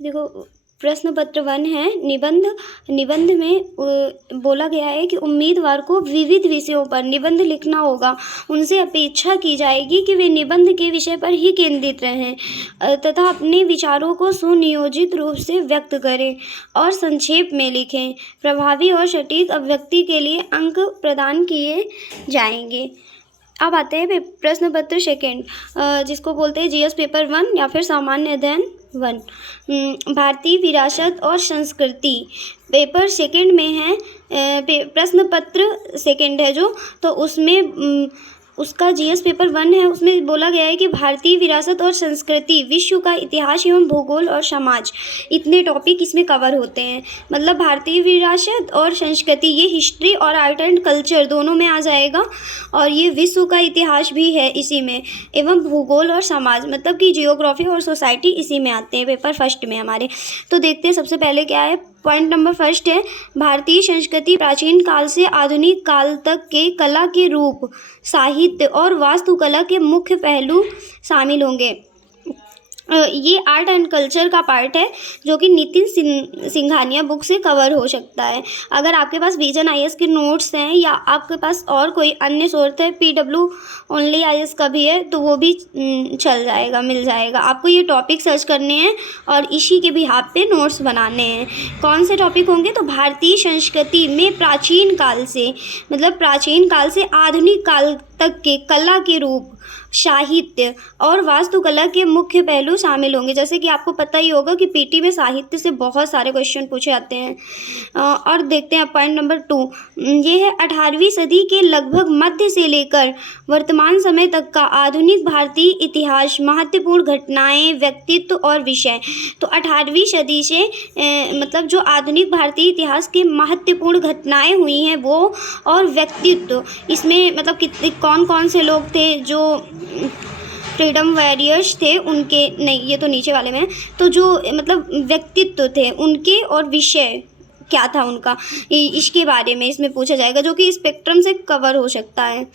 देखो, प्रश्न पत्र 1 है निबंध। निबंध में बोला गया है कि उम्मीदवार को विविध विषयों पर निबंध लिखना होगा। उनसे अपेक्षा की जाएगी कि वे निबंध के विषय पर ही केंद्रित रहें तथा अपने विचारों को सुनियोजित रूप से व्यक्त करें और संक्षेप में लिखें। प्रभावी और सटीक अभिव्यक्ति के लिए अंक प्रदान किए जाएंगे। अब आते हैं प्रश्न पत्र सेकेंड, जिसको बोलते हैं जीएस पेपर 1 या फिर सामान्य अध्ययन 1। भारतीय विरासत और संस्कृति पेपर सेकेंड में है। प्रश्न पत्र सेकेंड है जो, तो उसमें उसका जीएस पेपर 1 है। उसमें बोला गया है कि भारतीय विरासत और संस्कृति, विश्व का इतिहास एवं भूगोल और समाज, इतने टॉपिक इसमें कवर होते हैं। मतलब भारतीय विरासत और संस्कृति ये हिस्ट्री और आर्ट एंड कल्चर दोनों में आ जाएगा, और ये विश्व का इतिहास भी है इसी में, एवं भूगोल और समाज मतलब कि जियोग्राफी और सोसाइटी इसी में आते हैं पेपर फर्स्ट में हमारे। तो देखते हैं सबसे पहले क्या है। पॉइंट नंबर फर्स्ट है भारतीय संस्कृति प्राचीन काल से आधुनिक काल तक के कला के रूप, साहित्य और वास्तुकला के मुख्य पहलू शामिल होंगे। ये आर्ट एंड कल्चर का पार्ट है जो कि नितिन सिंघानिया बुक से कवर हो सकता है। अगर आपके पास विजन आईएएस के नोट्स हैं या आपके पास और कोई अन्य सोर्स है, पीडब्ल्यू ओनली आईएएस का भी है, तो वो भी चल जाएगा, मिल जाएगा। आपको ये टॉपिक सर्च करने हैं और इसी के बिहाफ पे नोट्स बनाने हैं। कौन से टॉपिक होंगे? तो भारतीय संस्कृति में प्राचीन काल से, मतलब प्राचीन काल से आधुनिक काल तक के कला के रूप, साहित्य और वास्तुकला के मुख्य पहलू शामिल होंगे। जैसे कि आपको पता ही होगा कि पीटी में साहित्य से बहुत सारे क्वेश्चन पूछे जाते हैं। और देखते हैं पॉइंट नंबर 2, ये है 18वीं सदी के लगभग मध्य से लेकर वर्तमान समय तक का आधुनिक भारतीय इतिहास, महत्वपूर्ण घटनाएं, व्यक्तित्व और विषय। तो 18वीं सदी से मतलब जो आधुनिक भारतीय इतिहास के महत्वपूर्ण घटनाएं हुई हैं वो, और व्यक्तित्व, इसमें मतलब कौन कौन से लोग थे जो फ्रीडम वॉरियर्स थे उनके, नहीं ये तो नीचे वाले में, तो जो मतलब व्यक्तित्व थे उनके और विषय क्या था उनका, इसके बारे में इसमें पूछा जाएगा, जो कि स्पेक्ट्रम से कवर हो सकता है।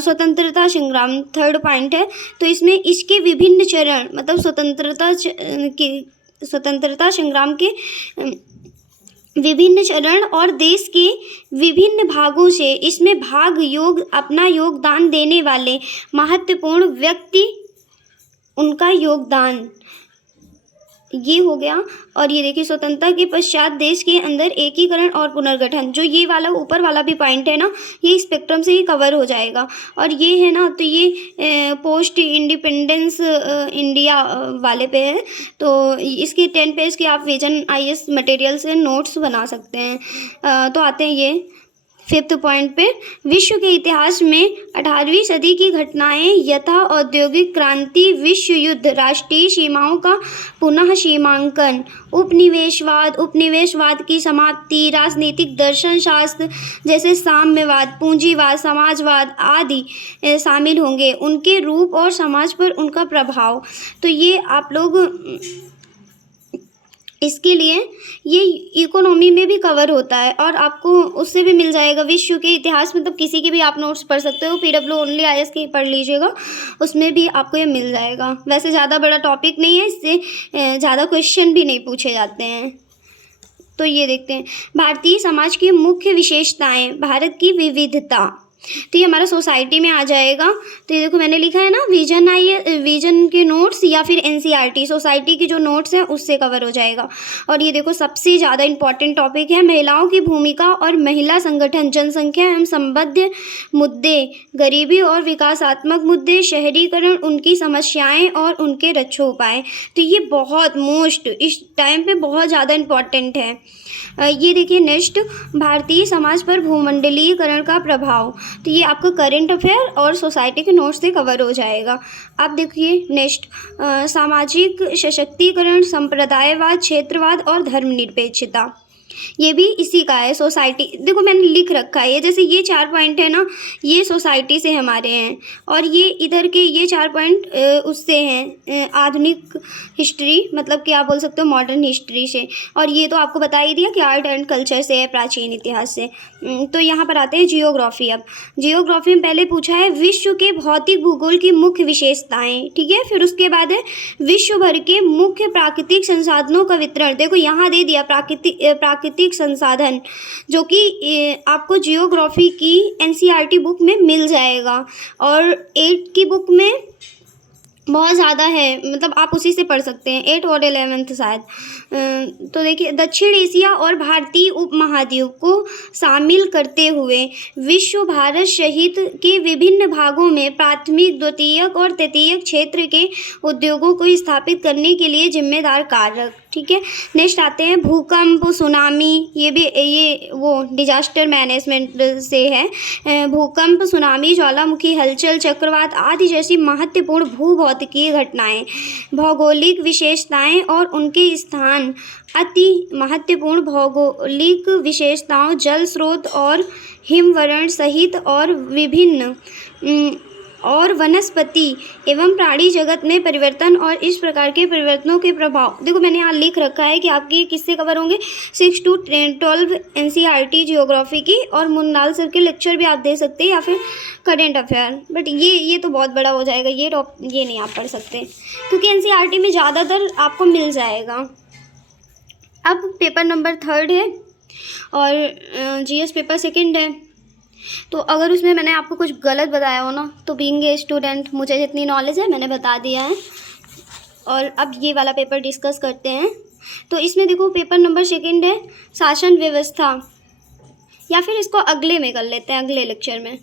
स्वतंत्रता संग्राम थर्ड पॉइंट है। तो इसमें इसके विभिन्न चरण, मतलब स्वतंत्रता संग्राम के विभिन्न चरण और देश के विभिन्न भागों से इसमें अपना योगदान देने वाले महत्वपूर्ण व्यक्ति, उनका योगदान, ये हो गया। और ये देखिए स्वतंत्रता के पश्चात देश के अंदर एकीकरण और पुनर्गठन, जो ये वाला ऊपर वाला भी पॉइंट है ना, ये स्पेक्ट्रम से ही कवर हो जाएगा। और ये है ना, तो ये पोस्ट इंडिपेंडेंस इंडिया वाले पे है। तो इसके 10 पेज के आप विजन आईएएस मटेरियल से नोट्स बना सकते हैं। तो आते हैं ये 5th पॉइंट पे, विश्व के इतिहास में 18वीं सदी की घटनाएं यथा औद्योगिक क्रांति, विश्व युद्ध, राष्ट्रीय सीमाओं का पुनः सीमांकन, उपनिवेशवाद की समाप्ति, राजनीतिक दर्शन शास्त्र जैसे साम्यवाद, पूंजीवाद, समाजवाद आदि शामिल होंगे। उनके रूप और समाज पर उनका प्रभाव, तो ये आप लोग इसके लिए ये इकोनॉमी में भी कवर होता है और आपको उससे भी मिल जाएगा। विश्व के इतिहास मतलब किसी के भी आप नोट्स पढ़ सकते हो, पीडब्ल्यू ओनली आईएएस के पढ़ लीजिएगा, उसमें भी आपको ये मिल जाएगा। वैसे ज़्यादा बड़ा टॉपिक नहीं है, इससे ज़्यादा क्वेश्चन भी नहीं पूछे जाते हैं। तो ये देखते हैं भारतीय समाज की मुख्य विशेषताएं, भारत की विविधता, तो ये हमारा सोसाइटी में आ जाएगा। तो ये देखो मैंने लिखा है ना, विजन के नोट्स या फिर एनसीईआरटी, सोसाइटी की जो नोट्स हैं उससे कवर हो जाएगा। और ये देखो सबसे ज़्यादा इंपॉर्टेंट टॉपिक है महिलाओं की भूमिका और महिला संगठन, जनसंख्या एवं संबद्ध मुद्दे, गरीबी और विकासात्मक मुद्दे, शहरीकरण, उनकी समस्याएं और उनके रक्षोपाय। तो ये बहुत मोस्ट इस टाइम पे बहुत ज़्यादा इम्पॉर्टेंट है। ये देखिए नेक्स्ट, भारतीय समाज पर भूमंडलीकरण का प्रभाव, तो ये आपको करंट अफेयर और सोसाइटी के नोट्स से कवर हो जाएगा। आप देखिए नेक्स्ट, सामाजिक सशक्तिकरण, संप्रदायवाद, क्षेत्रवाद और धर्मनिरपेक्षता, ये भी इसी का है, सोसाइटी। देखो मैंने लिख रखा है, ये जैसे ये 4 पॉइंट है ना, ये सोसाइटी से हमारे हैं, और ये इधर के ये 4 पॉइंट उससे हैं, आधुनिक हिस्ट्री, मतलब कि आप बोल सकते हो मॉडर्न हिस्ट्री से। और ये तो आपको बता ही दिया कि आर्ट एंड कल्चर से है, प्राचीन इतिहास से। तो यहाँ पर आते हैं जियोग्राफी। अब जियोग्राफी में पहले पूछा है विश्व के भौतिक भूगोल की मुख्य विशेषताएं, ठीक है। फिर उसके बाद है विश्व भर के मुख्य प्राकृतिक संसाधनों का वितरण। देखो यहाँ दे दिया प्राकृतिक संसाधन, जो कि आपको जियोग्राफी की एनसीईआरटी बुक में मिल जाएगा, और 8 की बुक में बहुत ज़्यादा है, मतलब आप उसी से पढ़ सकते हैं, 8 और 11th शायद। तो देखिए, दक्षिण एशिया और भारतीय उपमहाद्वीप को शामिल करते हुए विश्व भारत सहित के विभिन्न भागों में प्राथमिक, द्वितीयक और तृतीयक क्षेत्र के उद्योगों को स्थापित करने के लिए जिम्मेदार कारक, ठीक है। नेक्स्ट आते हैं भूकंप, सुनामी, ये वो डिजास्टर मैनेजमेंट से है। भूकंप, सुनामी, ज्वालामुखी हलचल, चक्रवात आदि जैसी महत्वपूर्ण भूभौतिकीय घटनाएं, भौगोलिक विशेषताएं और उनके स्थान, अति महत्वपूर्ण भौगोलिक विशेषताओं, जल स्रोत और हिमवरण सहित और विभिन्न और वनस्पति एवं प्राणी जगत में परिवर्तन और इस प्रकार के परिवर्तनों के प्रभाव। देखो मैंने यहाँ लिख रखा है कि आपके किससे कवर होंगे, 6 to 12 एनसीईआरटी जियोग्राफी की, और मुन्नाल सर के लेक्चर भी आप दे सकते हैं, या फिर करेंट अफेयर। बट ये तो बहुत बड़ा हो जाएगा, ये नहीं आप पढ़ सकते, क्योंकि एनसीईआरटी में ज़्यादातर आपको मिल जाएगा। अब पेपर नंबर 3 है और जीएस पेपर 2 है। तो अगर उसमें मैंने आपको कुछ गलत बताया हो ना, तो बीइंग ए स्टूडेंट मुझे जितनी नॉलेज है मैंने बता दिया है। और अब ये वाला पेपर डिस्कस करते हैं। तो इसमें देखो पेपर नंबर 2 है शासन व्यवस्था, या फिर इसको अगले में कर लेते हैं, अगले लेक्चर में।